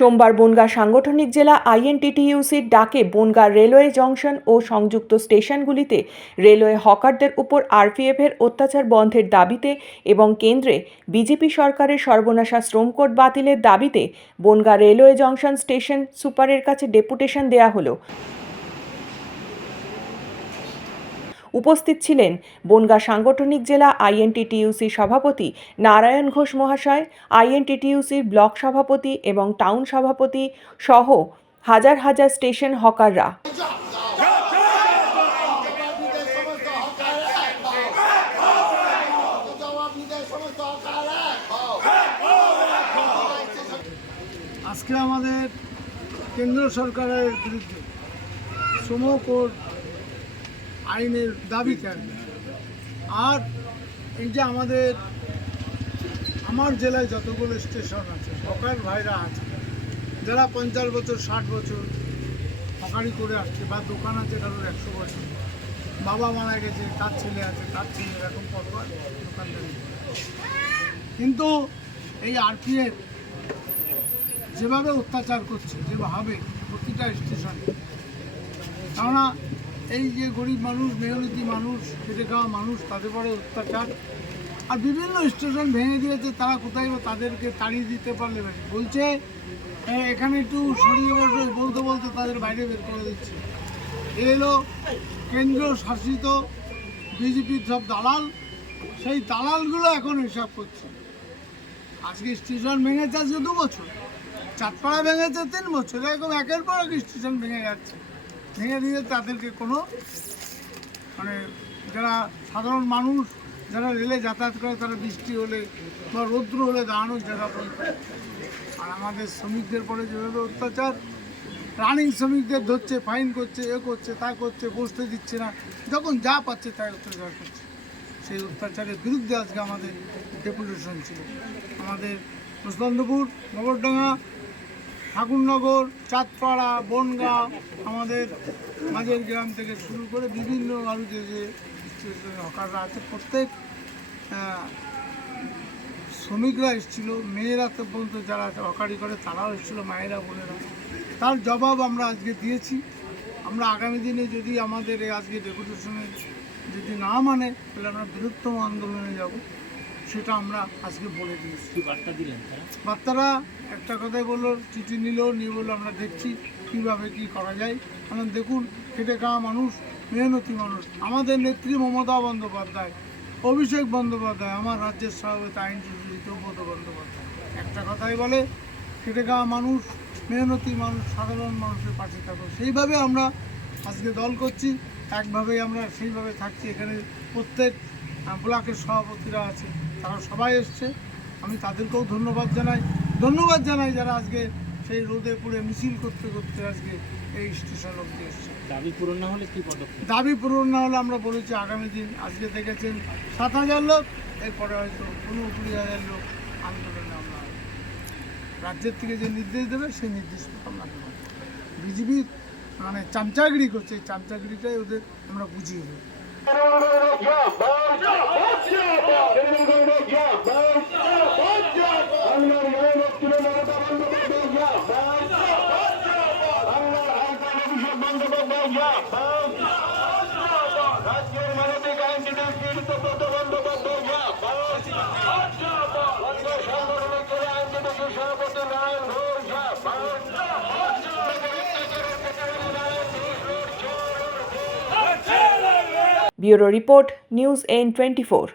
সোমবার বনগাঁ সাংগঠনিক জেলা আইএনটিটিইউসির ডাকে বনগাঁ রেলওয়ে জংশন ও সংযুক্ত স্টেশনগুলিতে রেলওয়ে হকারদের উপর আরপিএফের অত্যাচার বন্ধের দাবিতে এবং কেন্দ্রে বিজেপি সরকারের সর্বনাশা শ্রম কোড বাতিলের দাবিতে বনগাঁ রেলওয়ে জংশন স্টেশন সুপারের কাছে ডেপুটেশন দেওয়া হলো। উপস্থিত ছিলেন বনগাঁ সাংগঠনিক জেলা আইএনটিটিইউসি সভাপতি নারায়ণ ঘোষ মহাশয়, আইএনটিটিইউসির ব্লক সভাপতি এবং টাউন সভাপতি সহ হাজার হাজার স্টেশন হকাররা। আজকে আমাদের কেন্দ্র সরকারের বিরুদ্ধে শ্রম কোড আইনের দাবি থাকবে। আর এই যে আমার জেলায় যতগুলো স্টেশন আছে, হকার ভাইরা আছে যারা 50 বছর 60 বছর হকারি করে আসছে, বা দোকান আছে কারোর 100 বছর, বাবা মারা গেছে, তার ছেলে আছে, তার ছেলে এরকম পরপর দোকানদারি। কিন্তু এই আরপিএফ যেভাবে অত্যাচার করছে, যেভাবে প্রতিটা স্টেশনে, কেননা এই যে গরিব মানুষ, মেহনতি মানুষ, খেটে খাওয়া মানুষ, তাদের পরে অত্যাচার। আর বিভিন্ন স্টেশন ভেঙে দিয়েছে, তারা কোথায় তাদেরকে তাড়িয়ে দিতে পারলে বলছে এখানে একটু সরিয়ে বলতে বলতে তাদের বাইরে বের করে দিচ্ছে। এলো কেন্দ্র শাসিত বিজেপির সব দালাল, সেই দালালগুলো এখন হিসাব করছে। আজকে স্টেশন ভেঙেছে আজকে 2 বছর, চাঁদপাড়া ভেঙেছে 3 বছর, এরকম একের পর এক স্টেশন ভেঙে যাচ্ছে। ভেঙে দিয়ে তাদেরকে কোনো যারা সাধারণ মানুষ, যারা রেলে যাতায়াত করে, তারা বৃষ্টি হলে বা রৌদ্র হলে দাঁড়ানোর জায়গা বলতে। আর আমাদের শ্রমিকদের পরে যেভাবে অত্যাচার, রানিং শ্রমিকদের ধরছে, ফাইন করছে, করছে, তা করছে, বসতে দিচ্ছে না, যখন যা পাচ্ছে তাই অত্যাচার করছে। সেই অত্যাচারের বিরুদ্ধে আজকে আমাদের ডেপুটেশন ছিল। আমাদের মুসলন্দপুর, নগরডাঙ্গা, ঠাকুরনগর, চাঁদপাড়া, বনগাঁ, আমাদের মাঝের গ্রাম থেকে শুরু করে বিভিন্ন আরও যে হকাররা আছে, প্রত্যেক শ্রমিকরা এসেছিল, মেয়েরা তো পর্যন্ত যারা হকারি করে তারাও এসেছিলো, মায়েরা বোনেরা। তার জবাব আমরা আজকে দিয়েছি। আমরা আগামী দিনে যদি আমাদের আজকে ডেপুটেশনে যদি না মানে, তাহলে আমরা বৃহত্তম আন্দোলনে যাব, সেটা আমরা আজকে বলে দিয়েছি। বার্তা দিলেন বার্তারা একটা কথাই বললো, চিঠি নিয়ে বললো আমরা দেখছি কীভাবে কী করা যায়। কারণ দেখুন, খেটে খাওয়া মানুষ, মেহনতি মানুষ, আমাদের নেত্রী মমতা বন্দ্যোপাধ্যায়, অভিষেক বন্দ্যোপাধ্যায়, আমার রাজ্যের সভাপতি আইনজীবী সৌগত বন্দ্যোপাধ্যায় একটা কথাই বলে, খেটে খাওয়া মানুষ, মেহনতি মানুষ, সাধারণ মানুষের পাশে থাকবো। সেইভাবে আমরা আজকে দল করছি, একভাবেই আমরা সেইভাবে থাকছি। এখানে প্রত্যেক ব্লকের সভাপতিরা আছে, তারা সবাই এসছে। আমি তাদেরকেও ধন্যবাদ জানাই যারা আজকে সেই রোদে পুড়ে মিছিল করতে করতে আজকে এই স্টেশন অব্দি এসছে। দাবি পূরণ না হলে কী পদক্ষেপ? দাবি পূরণ না হলে আমরা বলেছি আগামী দিন, আজকে দেখেছেন 7,000 লোক, এরপরে হয়তো 20,000 লোক আন্দোলনে আমরা রাজ্যের থেকে যে নির্দেশ দেবে সেই নির্দেশ আমরা দেবো। বিজেপি চামচাগিরি করছে, এই চামচাগিরিটাই ওদের আমরা বুঝিয়ে দেবো। Bureau report, news N24।